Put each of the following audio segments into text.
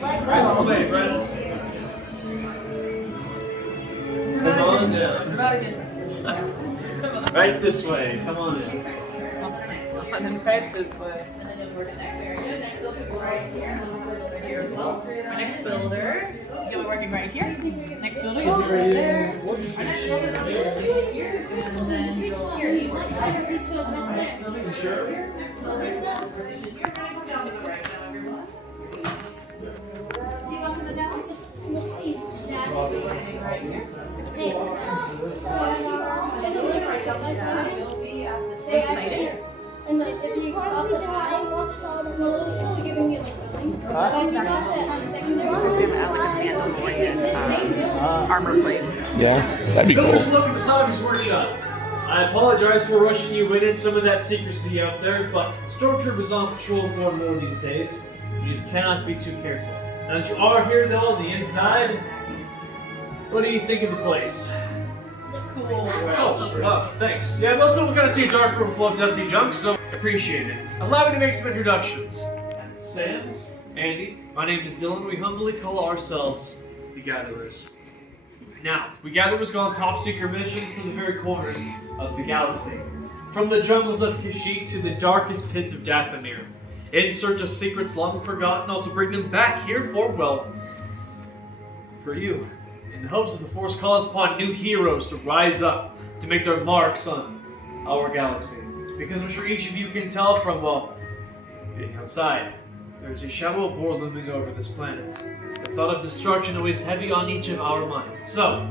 Right this way, friends. Come on down. Right this way. Come on in. Right this way. Right here. Over here as well. Our next builder, you'll be working right here. Next builder, you'll be right there. Our next builder, you'll be here. And then you'll here. Next builder, you sure? Next builder, you're going to go down to the right now, everyone. You want them down? Right here. Excited? And like if you go up the high, still giving you like It's supposed to be at like a Mandalorian armor place. Yeah, that'd be cool. Village look at the Savi's workshop. I apologize for rushing you in and some of that secrecy out there, but stormtroopers on patrol more and more these days. You just cannot be too careful. Now that you are here though, on the inside, what do you think of the place? Cool. Oh, thanks. Yeah, most people kind of see a dark room full of dusty junk, so appreciate it. Allow me to make some introductions. That's Sam, Andy, my name is Dylan. We humbly call ourselves the Gatherers. Now, we gather what's called top secret missions to the very corners of the galaxy. From the jungles of Kashyyyk to the darkest pits of Dathomir. In search of secrets long forgotten, all to bring them back here for, well, for you. In the hopes that the Force calls upon new heroes to rise up, to make their marks on our galaxy. Because I'm sure each of you can tell from, well, being outside, there's a shadow of war looming over this planet. The thought of destruction weighs heavy on each of our minds. So,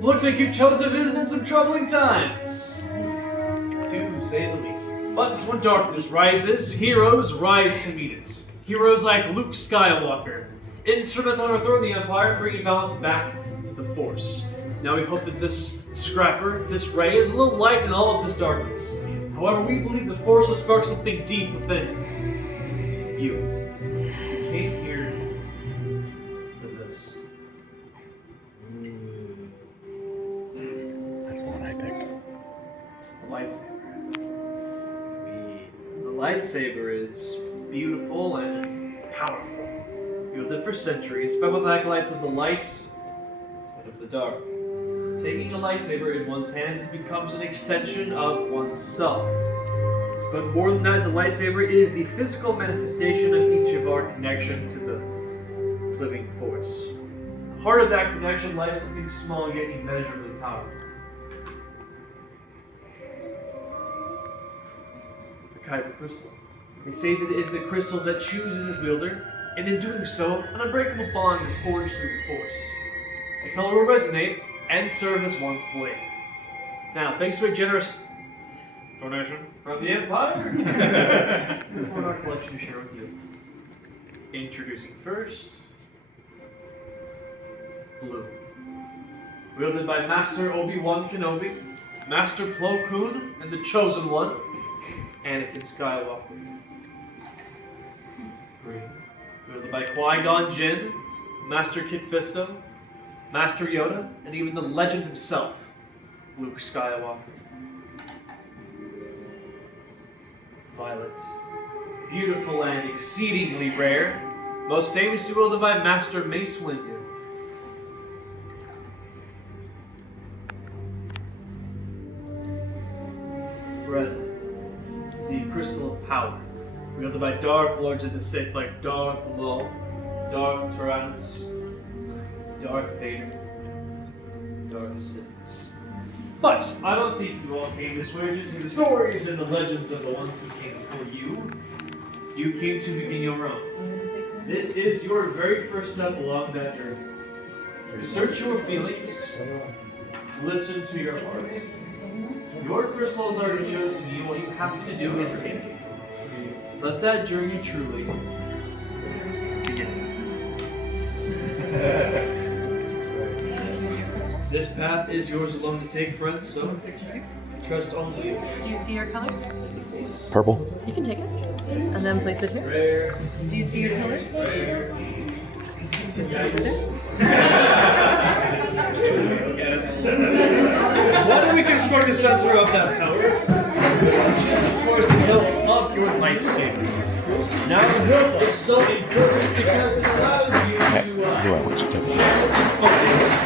looks like you've chosen to visit in some troubling times, to say the least. But when darkness rises, heroes rise to meet it. Heroes like Luke Skywalker, instrumental in overthrowing the Empire, bringing balance back to the Force. Now we hope that this scrapper, this ray, is a little light in all of this darkness. However, we believe the Force will spark something deep within you. You came here for this. That's the one I picked. The lightsaber. The lightsaber is beautiful and powerful. Wielded for centuries by both acolytes of the light and of the dark. Taking a lightsaber in one's hands, it becomes an extension of oneself. But more than that, the lightsaber is the physical manifestation of each of our connection to the living force. The heart of that connection lies something small yet immeasurably powerful. The Kyber crystal. They say that it is the crystal that chooses its wielder, and in doing so, an unbreakable bond is forged through the force. The color will resonate and serve as one's blade. Now, thanks to a generous donation from the Empire, for our collection to share with you. Introducing first, Blue. Wielded by Master Obi-Wan Kenobi, Master Plo Koon, and the Chosen One, Anakin Skywalker. Green. Wielded by Qui-Gon Jinn, Master Kit Fisto, Master Yoda, and even the legend himself, Luke Skywalker. Violet. Beautiful and exceedingly rare, most famously wielded by Master Mace Windu. Red. The Crystal of Power, wielded by Dark Lords of the Sith like Darth Maul, Darth Tyrannus, Darth Vader, Darth Sidious. But I don't think you all came this way just to hear the stories and the legends of the ones who came before you. You came to begin your own. This is your very first step along that journey. Search your feelings, listen to your heart. Your crystal has already chosen you. What you have to do is take it. Let that journey truly begin. This path is yours alone to take, friends, so trust only you. Do you see your color? Purple. You can take it. And then place it here. Rare. Do you see your color? Rare. Why don't we construct a sensor of that power? Which is, of course, the hilt of your lightsaber. Now, the hilt is so important because it allows you Okay, this is what I want you to do. Focus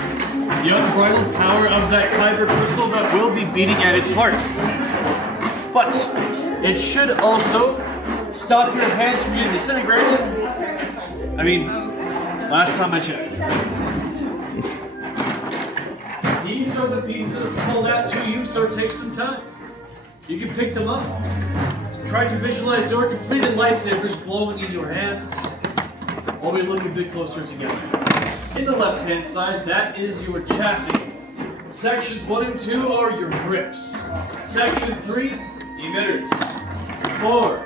the unbridled power of that kyber crystal that will be beating at its heart. But it should also stop your hands from getting disintegrated. I mean, last time I checked. These are the pieces that are pulled out to you, so it takes some time. You can pick them up. Try to visualize your completed lightsabers glowing in your hands while we look a bit closer together. In the left-hand side, that is your chassis. Sections 1 and 2 are your grips. Section 3, emitters. 4,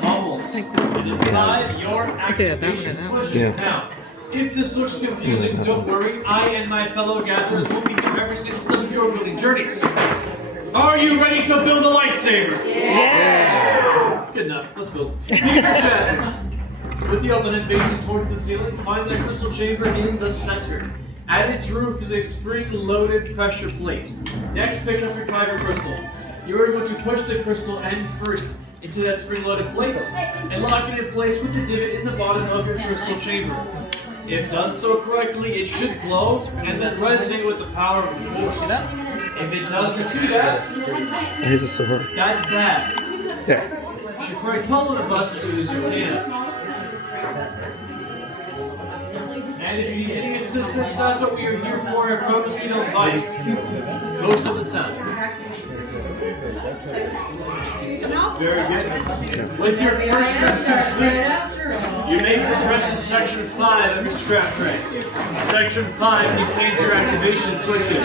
bubbles. And in 5, your activation switches. Yeah. Now, if this looks confusing, don't worry. I and my fellow gatherers will be here every single step of your building journeys. Are you ready to build a lightsaber? Yes! Good enough. Let's build. Keep your chassis. With the open end facing towards the ceiling, find the crystal chamber in the center. At its roof is a spring-loaded pressure plate. Next, pick up your kyber crystal. You are going to push the crystal end first into that spring-loaded plate and lock it in place with the divot in the bottom of your crystal chamber. If done so correctly, it should glow and then resonate with the power of the force. If it doesn't do that, Here's a sword. that's bad. There. You should probably tell one of us as soon as you can. And if you need any assistance, that's what we are here for. I promise we don't bite. Most of the time. Very good. With your first step complete, you may progress to section 5 of your scrap tray. Section 5 contains your activation switches.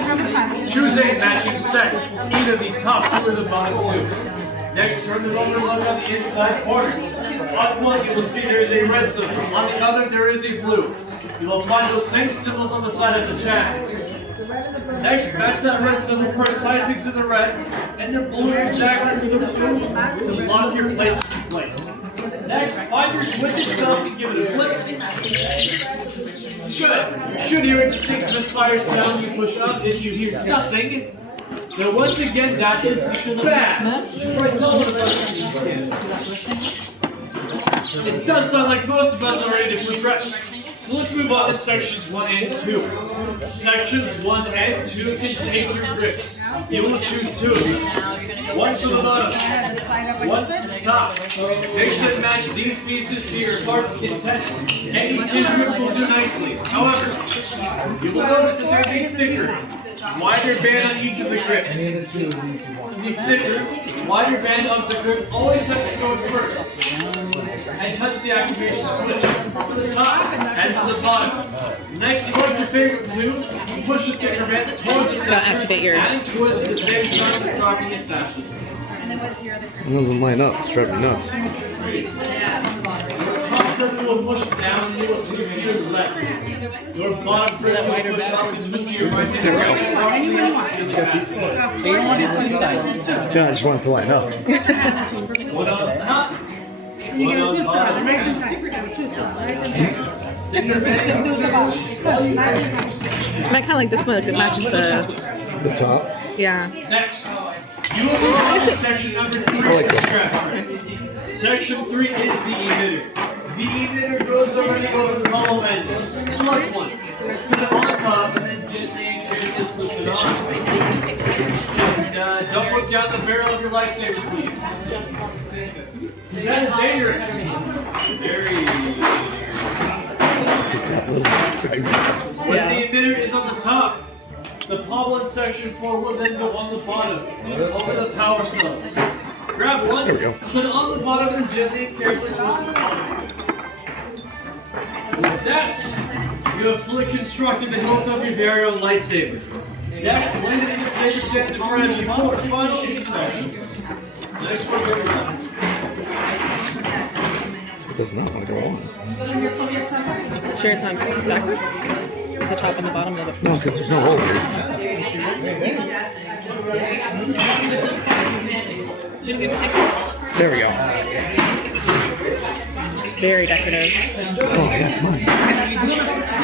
Choose a matching set, either the top 2 or the bottom 2. Next, turn the roller look on the inside corners. On one, you will see there is a red symbol. On the other, there is a blue. You will find those same symbols on the side of the chassis. Next, match that red symbol precisely to the red, and the blue exactly to the blue to lock your plates into place. Next, find your switch itself and give it a flip. Good. You should hear a distinct misfire sound when you push up. If you hear nothing, then once again, that is bad. You should probably tell one of us if you can. It does sound like most of us are ready to progress. So let's move on to sections 1 and 2. Sections 1 and 2 contain your grips. You will choose 2 of them. One for the bottom, one for the top. Mix and match these pieces to your heart's content. Any 2 grips will do nicely. However, you will notice that there's a thicker, wider band on each of the grips. The thicker, wider band of the grip always has to go first and touch the activation switch for the top and for the bottom. Next, select your favorite 2, push the thicker band towards the center, activate your- adding twist at the same time to rocking it faster. It doesn't line up. It's driving me nuts. Your top grip will push down, you will twist to your left. Your bottom grip will push up and twist to your right. There we go. So you don't want it two sides. Yeah, I just want it to line up. One on top, You one gotta on twist it. The bottom. right and twist it. Right and twist it. Just do the bottom. So I might kind of like this one if it matches the. The top. Yeah. Next, you will move on to section number 3 I like of the this. scrap tray. Section 3 is the emitter. The emitter goes already over the hollow end. Select one. Sit it on top and then gently and carefully twist it on. And don't look down the barrel of your lightsaber, please. That is dangerous. Very. It's just that little. It's driving me nuts. When the emitter is on the top, the Pablo in section 4 will then go on the bottom, over the power cells. Grab one, There we go. put it on the bottom and gently and carefully twist it on. With that, you have fully constructed the hilt of your very own lightsaber. Next, land it in the saber stand in front of you for final inspection. Nice work, everyone. It does not want to go on. Sure, it's not backwards. It's the top and the bottom of the. No, because there's no hole here. There we go. It's very decorative. Oh, yeah, it's mine.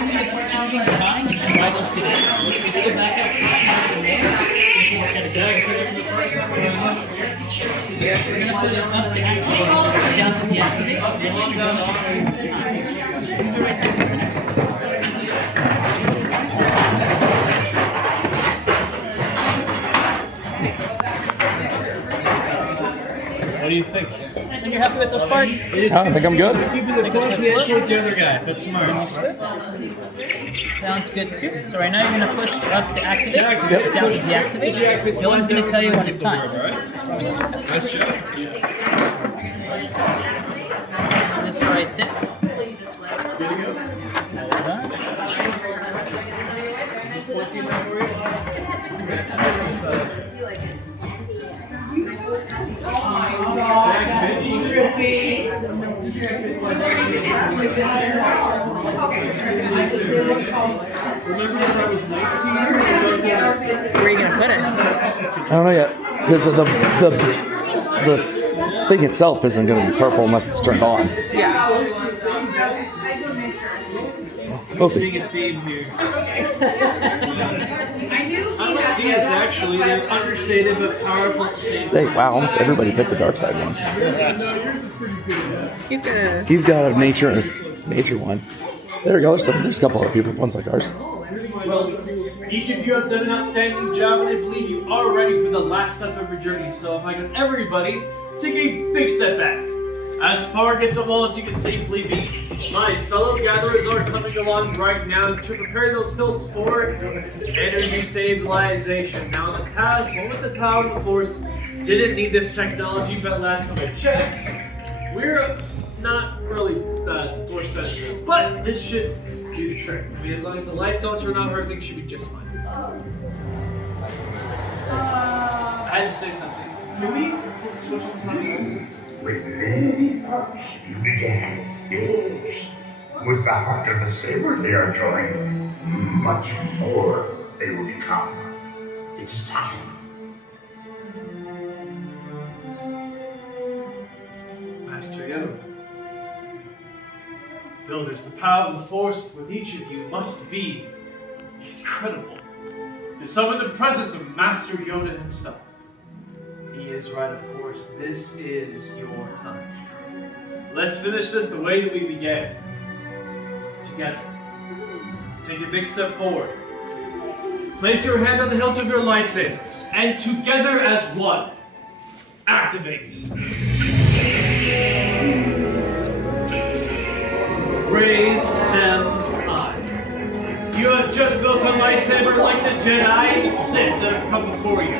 happy with those parts? I think I'm good. Keeping the pointy edge towards the other guy, but smart. Sounds good too. So right now you're gonna push up to activate, Deactivate. down to deactivate. Dylan's gonna tell you when it's time. Nice job. This right there. Good to go. Alright. Is this pointy enough for you? Where are you gonna put it? I don't know yet because the thing itself isn't going to be purple unless it's turned on. We'll see. Seeing a theme here. I like these actually. They're understated but powerful at the same Say, wow, almost everybody picked the dark side one. No, yours is pretty good. He's gonna. He's got a nature one. There we go. There's a couple other people with ones like ours. Well, each of you have done an outstanding job, and I believe you are ready for the last step of your journey. So if I can everybody take a big step back. As far against the wall as you can safely be. My fellow gatherers are coming along right now to prepare those hilts for energy stabilization. Now in the past, one with the power of the Force didn't need this technology, but last couple of checks, we're not really Force sensitive. But this should do the trick. I mean, as long as the lights don't turn off, everything should be just fine. I had to say something. Can we switch on something? With many parts you began, yes. With the heart of the saber they are joined, much more they will become. It is time. Master Yoda. Builders, the power of the Force with each of you must be incredible. To summon the presence of Master Yoda himself. He is right, of course. This is your time. Let's finish this the way that we began. Together. Take a big step forward. Place your hand on the hilt of your lightsabers, and together as one, activate. Raise them high. You have just built a lightsaber like the Jedi and the Sith that have come before you.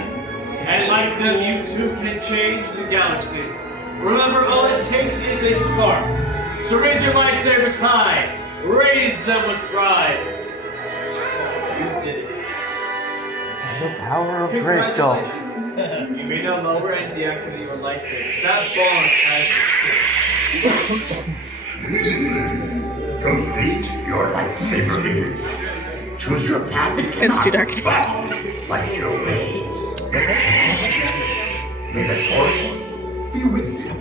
And like them, you too can change the galaxy. Remember, all it takes is a spark. So raise your lightsabers high. Raise them with pride. You did it. The power of Grayskull. Congratulations. You may now lower and deactivate your lightsabers. That bond has been finished. Complete your lightsaber is. Choose your path it cannot, It's too dark. but light your way. May the Force be with you.